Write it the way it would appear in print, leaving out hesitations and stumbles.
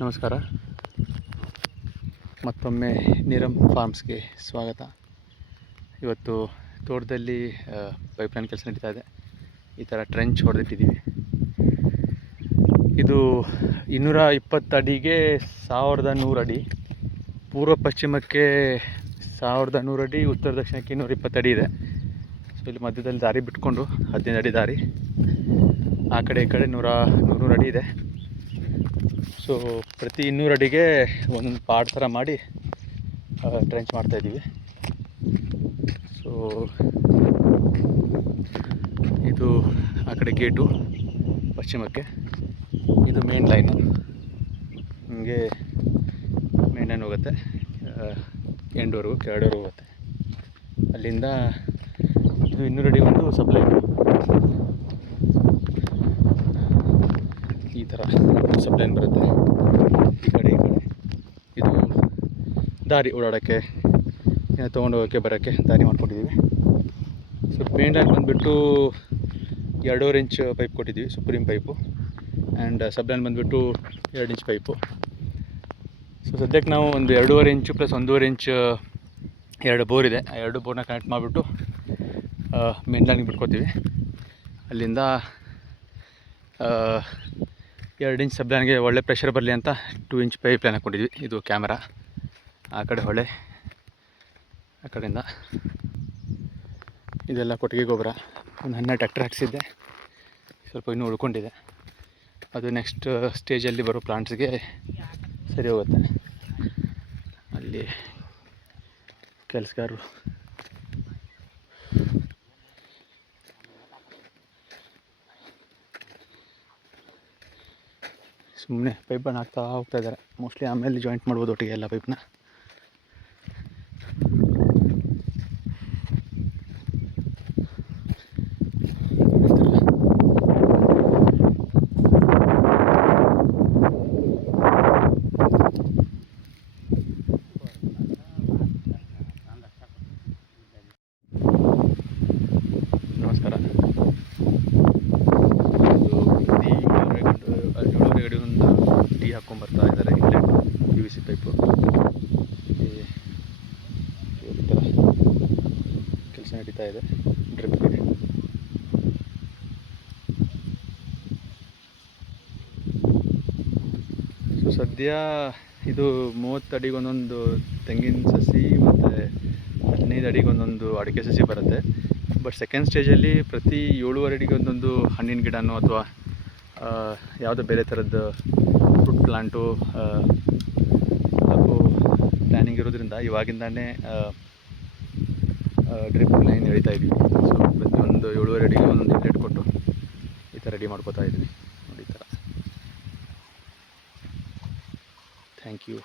ನಮಸ್ಕಾರ. ಮತ್ತೊಮ್ಮೆ ನೀರಮ್ ಫಾರ್ಮ್ಸ್ಗೆ ಸ್ವಾಗತ. ಇವತ್ತು ತೋಟದಲ್ಲಿ ಪೈಪ್ಲೈನ್ ಕೆಲಸ ನಡೀತಾ ಇದೆ. ಈ ಥರ ಟ್ರೆಂಚ್ ಹೊಡೆದಿಟ್ಟಿದ್ದೀವಿ. ಇದು 220 ಅಡಿಗೆ 1100 ಅಡಿ, ಪೂರ್ವ ಪಶ್ಚಿಮಕ್ಕೆ 1100 ಅಡಿ, ಉತ್ತರ ದಕ್ಷಿಣಕ್ಕೆ 220 ಅಡಿ ಇದೆ. ಸೊ ಇಲ್ಲಿ ಮಧ್ಯದಲ್ಲಿ ದಾರಿ ಬಿಟ್ಕೊಂಡು 15 ಅಡಿ ದಾರಿ, ಆ ಕಡೆ ಈ ಕಡೆ 100 ಅಡಿ ಇದೆ. ಸೊ ಪ್ರತಿ 200 ಅಡಿಗೆ ಒಂದೊಂದು ಪಾರ್ಟ್ ಥರ ಮಾಡಿ ಟ್ರೆಂಚ್ ಮಾಡ್ತಾಯಿದ್ದೀವಿ. ಸೊ ಇದು ಆ ಕಡೆ ಗೇಟು ಪಶ್ಚಿಮಕ್ಕೆ, ಇದು ಮೇನ್ ಲೈನು. ಹಿಂಗೆ ಮೇನ್ ಲೈನ್ ಹೋಗುತ್ತೆ, ಎಂಡ್ವರೆಗೂ ಕೆಳಗಡೆವರೆಗೂ ಹೋಗುತ್ತೆ. ಅಲ್ಲಿಂದ ಇದು 200 ಅಡಿ ಒಂದು ಸಪ್ಲೈ, ಈ ಥರ ಸಪ್ಲೈನ್ ಬರುತ್ತೆ. ಈ ಕಡೆ ಇದು ದಾರಿ ಓಡಾಡೋಕ್ಕೆ, ತೊಗೊಂಡು ಹೋಗೋಕ್ಕೆ ಬರೋಕ್ಕೆ ದಾರಿ ಮಾಡ್ಕೊಂಡಿದ್ದೀವಿ. ಸೊ ಮೇನ್ ಲೈನ್ ಬಂದುಬಿಟ್ಟು 2.5 ಇಂಚ್ ಪೈಪ್ ಕೊಟ್ಟಿದ್ದೀವಿ, supreme pipe. And sub line ಬಂದುಬಿಟ್ಟು 2 ಇಂಚ್ ಪೈಪು. ಸೊ ಸದ್ಯಕ್ಕೆ ನಾವು ಒಂದು 2.5 ಇಂಚು ಪ್ಲಸ್ 1.5 ಇಂಚ್ 2 ಬೋರ್ ಇದೆ. ಆ 2 ಬೋರ್ನ ಕನೆಕ್ಟ್ ಮಾಡಿಬಿಟ್ಟು ಮೇನ್ ಲೈನ್ಗೆ ಬಿಟ್ಕೋತೀವಿ. ಅಲ್ಲಿಂದ 2 ಇಂಚ್ ಸಬ್ ಲೈನ್ಗೆ ಒಳ್ಳೆ ಪ್ರೆಷರ್ ಬರಲಿ ಅಂತ 2 ಇಂಚ್ ಪೈಪ್ ಲೈನ್ ಹಾಕ್ಕೊಂಡಿದ್ವಿ. ಇದು ಕ್ಯಾಮರಾ, ಆ ಕಡೆ ಹೊಳೆ, ಆ ಕಡೆಯಿಂದ ಇದೆಲ್ಲ ಕೊಟ್ಟಿಗೆ ಗೊಬ್ಬರ. ಒಂದು 12 ಟ್ರ್ಯಾಕ್ಟರ್ ಹಾಕ್ಸಿದ್ದೆ, ಸ್ವಲ್ಪ ಇನ್ನೂ ಉಳ್ಕೊಂಡಿದೆ. ಅದು ನೆಕ್ಸ್ಟ್ ಸ್ಟೇಜಲ್ಲಿ ಬರೋ ಪ್ಲಾಂಟ್ಸ್ಗೆ ಸರಿ ಹೋಗುತ್ತೆ. ಅಲ್ಲಿ ಕೆಲಸಗಾರರು ಸುಮ್ಮನೆ ಪೈಪನ್ನು ಹಾಕ್ತಾ ಹೋಗ್ತಾ ಇದ್ದಾರೆ. ಮೋಸ್ಟ್ಲಿ ಆಮೇಲೆ ಜಾಯಿಂಟ್ ಮಾಡ್ಬೋದು ಒಟ್ಟಿಗೆ ಎಲ್ಲ ಪೈಪ್ನ. ನಮಸ್ಕಾರ. ಟೀ ಹಾಕ್ಕೊಂಬರ್ತಾ ಇದ್ದಾರೆ. Inlet PVC pipe. ಈ ಥರ ಕೆಲಸ ನಡೀತಾ ಇದೆ. ಡ್ರಿಪ್ ಇದೆ. ಸೊ ಸದ್ಯ ಇದು 30 ಅಡಿಗೆ ಒಂದೊಂದು ತೆಂಗಿನ ಸಸಿ ಮತ್ತು 15 ಅಡಿಗೆ ಒಂದೊಂದು ಅಡಿಕೆ ಸಸಿ ಬರುತ್ತೆ. ಬಟ್ ಸೆಕೆಂಡ್ ಸ್ಟೇಜಲ್ಲಿ ಪ್ರತಿ 7.5 ಅಡಿಗೆ ಒಂದೊಂದು ಹಣ್ಣಿನ ಗಿಡನೋ ಅಥವಾ ಯಾವುದೋ ಬೇರೆ ಥರದ್ದು ಫ್ರೂಟ್ ಪ್ಲಾಂಟು ಹಾಗೂ ಪ್ಲ್ಯಾನಿಂಗ್ ಇರೋದ್ರಿಂದ ಇವಾಗಿಂದಾನೇ ಡ್ರಿಪ್ ಲೈನ್ ಎಳಿತಾ ಇದ್ದೀವಿ. ಸೊ ಪ್ರತಿಯೊಂದು 7.5 ಅಡಿಗೆ ಒಂದೊಂದು ಇನ್ಲೆಟ್ ಕೊಟ್ಟು ಈ ಥರ ರೆಡಿ ಮಾಡ್ಕೋತಾ ಇದ್ದೀನಿ ನೋಡಿ. ಈ ಥರ. Thank you.